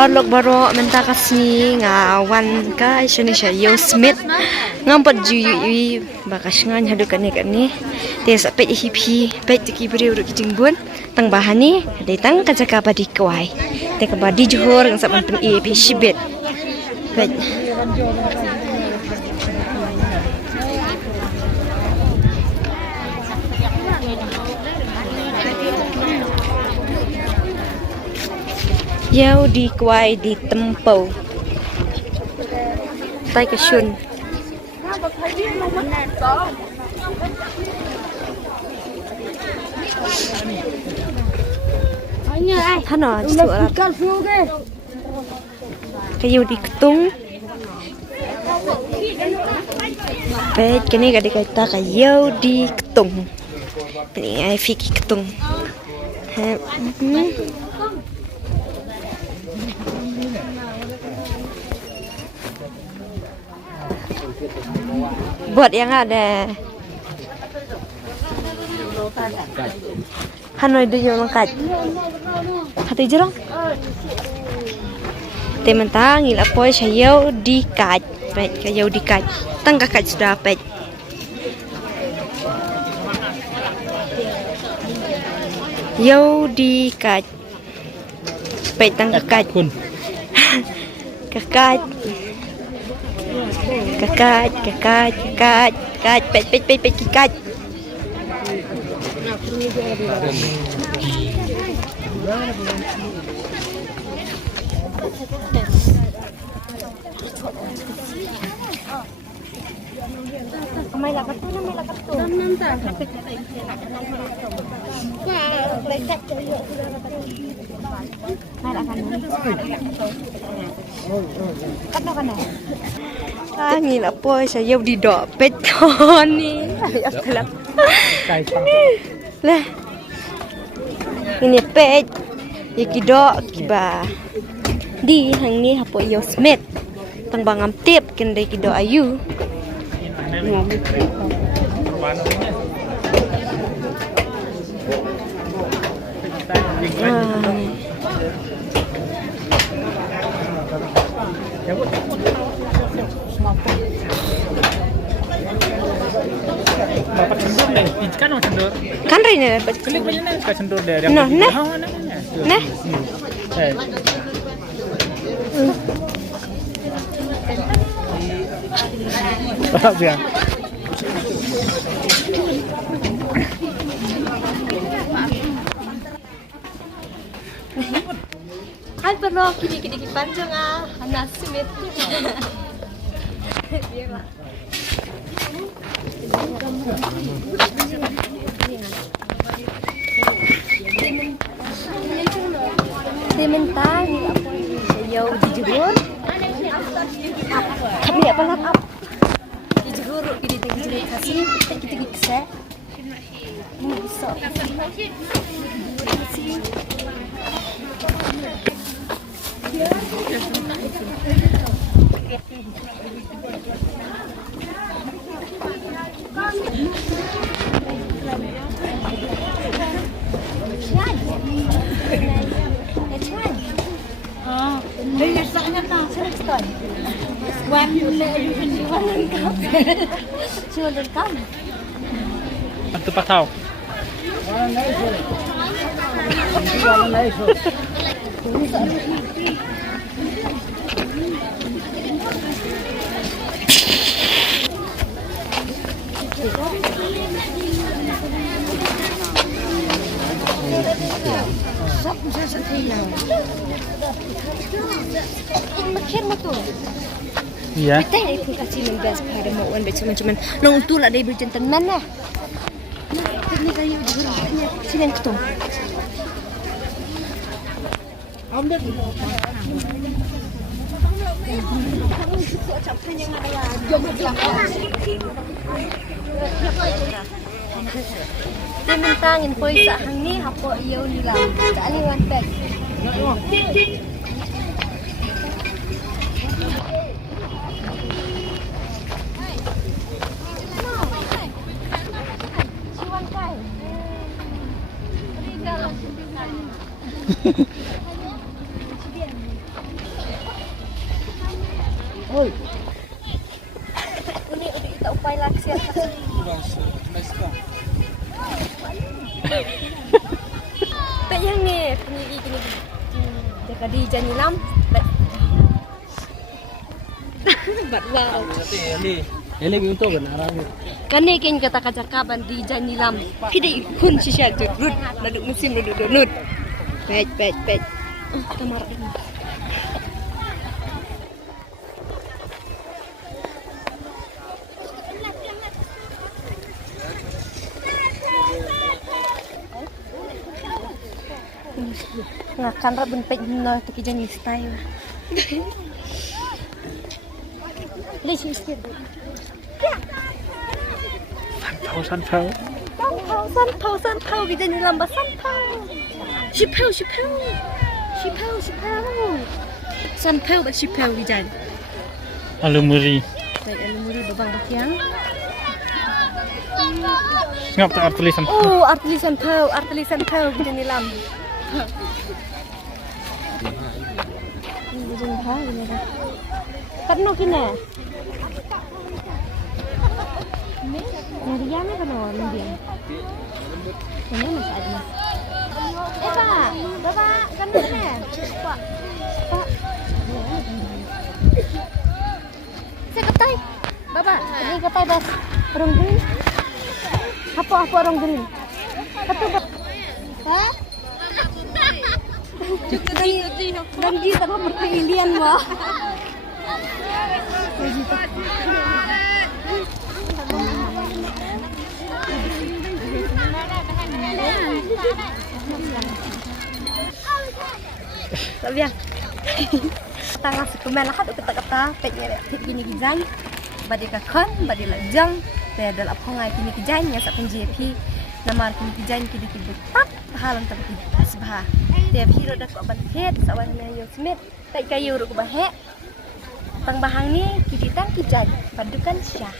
parlok baro mentakas ni ngawan ka Indonesia Yo Smith ngampat ju bakas ngan hadu kani te sapet hipi pet ki beri urut kijingbun tang bahani datang ka jaka badi kwai te ka badi johor ngang saban pen e shibet pet Yau di kuai di tempau tai ke shun thano suara kayu di ketung pet kini gadi kata kayu di ketung ini ai fiki ketung buat yang ada Hanoi do yo lengkat hati jerong tementang ila poi sayau di kaj pet kayau di kaj tang kakak sudah pet yau di kaj pet tang kakak kakak pet kikat may lakat tu ngila po saya di dompet ni lah ini pet yakidok kiba di hang ni hapo Yo Smith tang bangam tip kendai kido ayu Dapat sendur deh, kan sendur. Kan Rina dapat. Klik banyak nih, sendur deh. Nah. Nah. Biar. Ay, pero kini panjang anak Smith. Biarlah. Sementang sayau dijurur kami apa lap dijurur ini dijurur kasih kita bisa ini bisa Itu pasau. Iya. Kita ikut kasih membahas pada mauan cuman nong tu lah dari gentleman lah. Ini kayu dijururnya sini ketung. Ambil. Tementangin poi sa hang ni hapo iyo nila. Kaali one bag. Ini udah kita upaya lagi ya. Tak yang ni, gini. Jaga di janji lam. Bat wow. Eling untuk benaran. Kani kin kata kaban di janji lam. Kidi kun sisya tu rut, laduk musim rut donut. Pet. Kamar ini. Ngakan rabun pet no taki jenis style. Lesi sikit. San phao. San phao kita ni lamba san phao. Shipau. San phao ba shipau di jan. Alumuri. Baik alumuri babang bakiang. Ngap tak tulisan. Oh, artisan phao kita ni lam. Ini jen phao ni dah. Karno kina. Meriam ni kan orang dia. Ini masih ada. Bapak, kan mana? Pak. Saya katai. Bapak, ini katai dah. Orang green. Apa orang green? Kata bap. Hah? Dan kita tak berpilihan wah. Tak biar. Tangah sekemen lah tu kata peknya gini design. Badi kakon, badi lajang. Saya dalam hongai kini design yang sak JP. Nama kini design kini tak halang tapi sebah. Dia hero dah kau banhet sawan Will Smith. Tak kayu ruk bahek. Tang bahang ni kini tang kijai. Padukan syah.